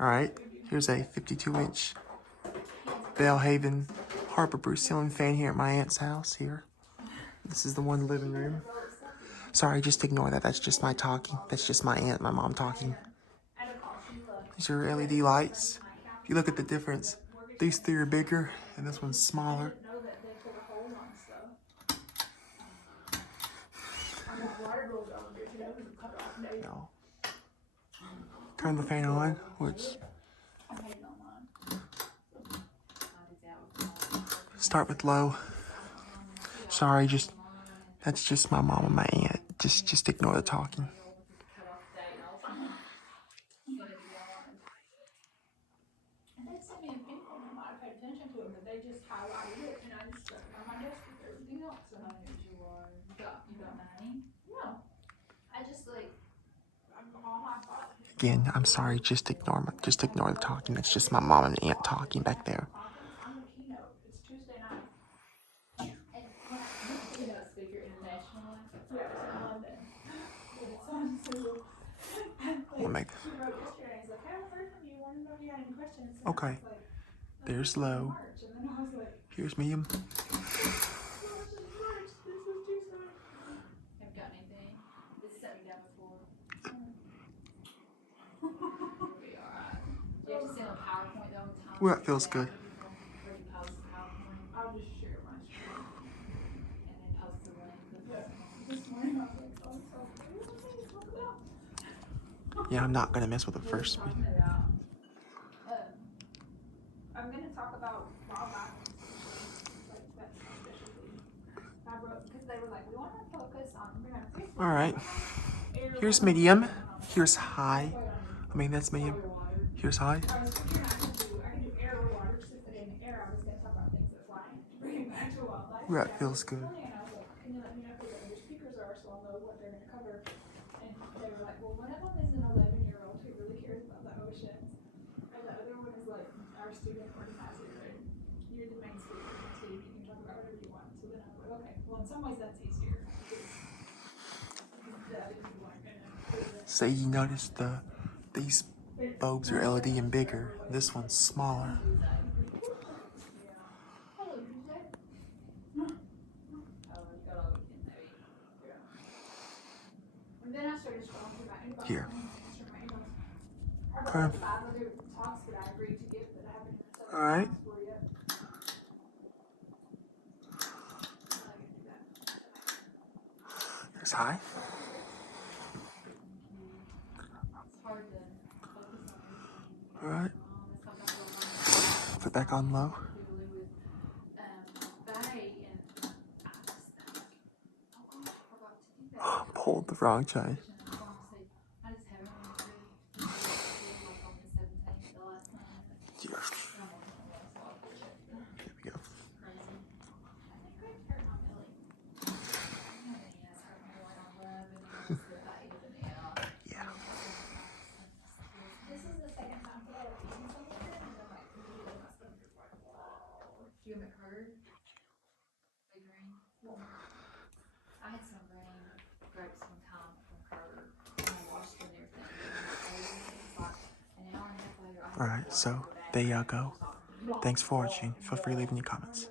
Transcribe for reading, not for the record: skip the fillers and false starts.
Alright, here's a 52-inch Bellhaven Harbor Brew ceiling fan here at my aunt's house here. This is the one living room. Sorry, just ignore that. That's just my talking. That's just my aunt and my mom talking. These are LED lights. If you look at the difference, these three are bigger and this one's smaller. Now, turn the fan on, which start with low. Sorry, that's just my mom and my aunt. Just ignore the talking. Again, I'm sorry, just ignore the talking. That's just my mom and aunt talking back there. We'll make okay. There's low. Here's medium. Well, that feels good. Yeah, I'm not gonna mess with the first speed. I'm gonna talk about because they were like, we want to focus on. All right. Here's medium. Here's high. I mean, that's medium. Here's high. That feels good. Say you notice these bulbs are LED and bigger. This one's smaller. Here. Okay. All right. Here's high. All right. Put back on low. Pulled the wrong chain. Here. There we go. Yeah. I had some grapes one time from her, and I washed them and everything. It was like an hour and a half later. All right, so there y'all go. Thanks for watching. Feel free to leave any comments.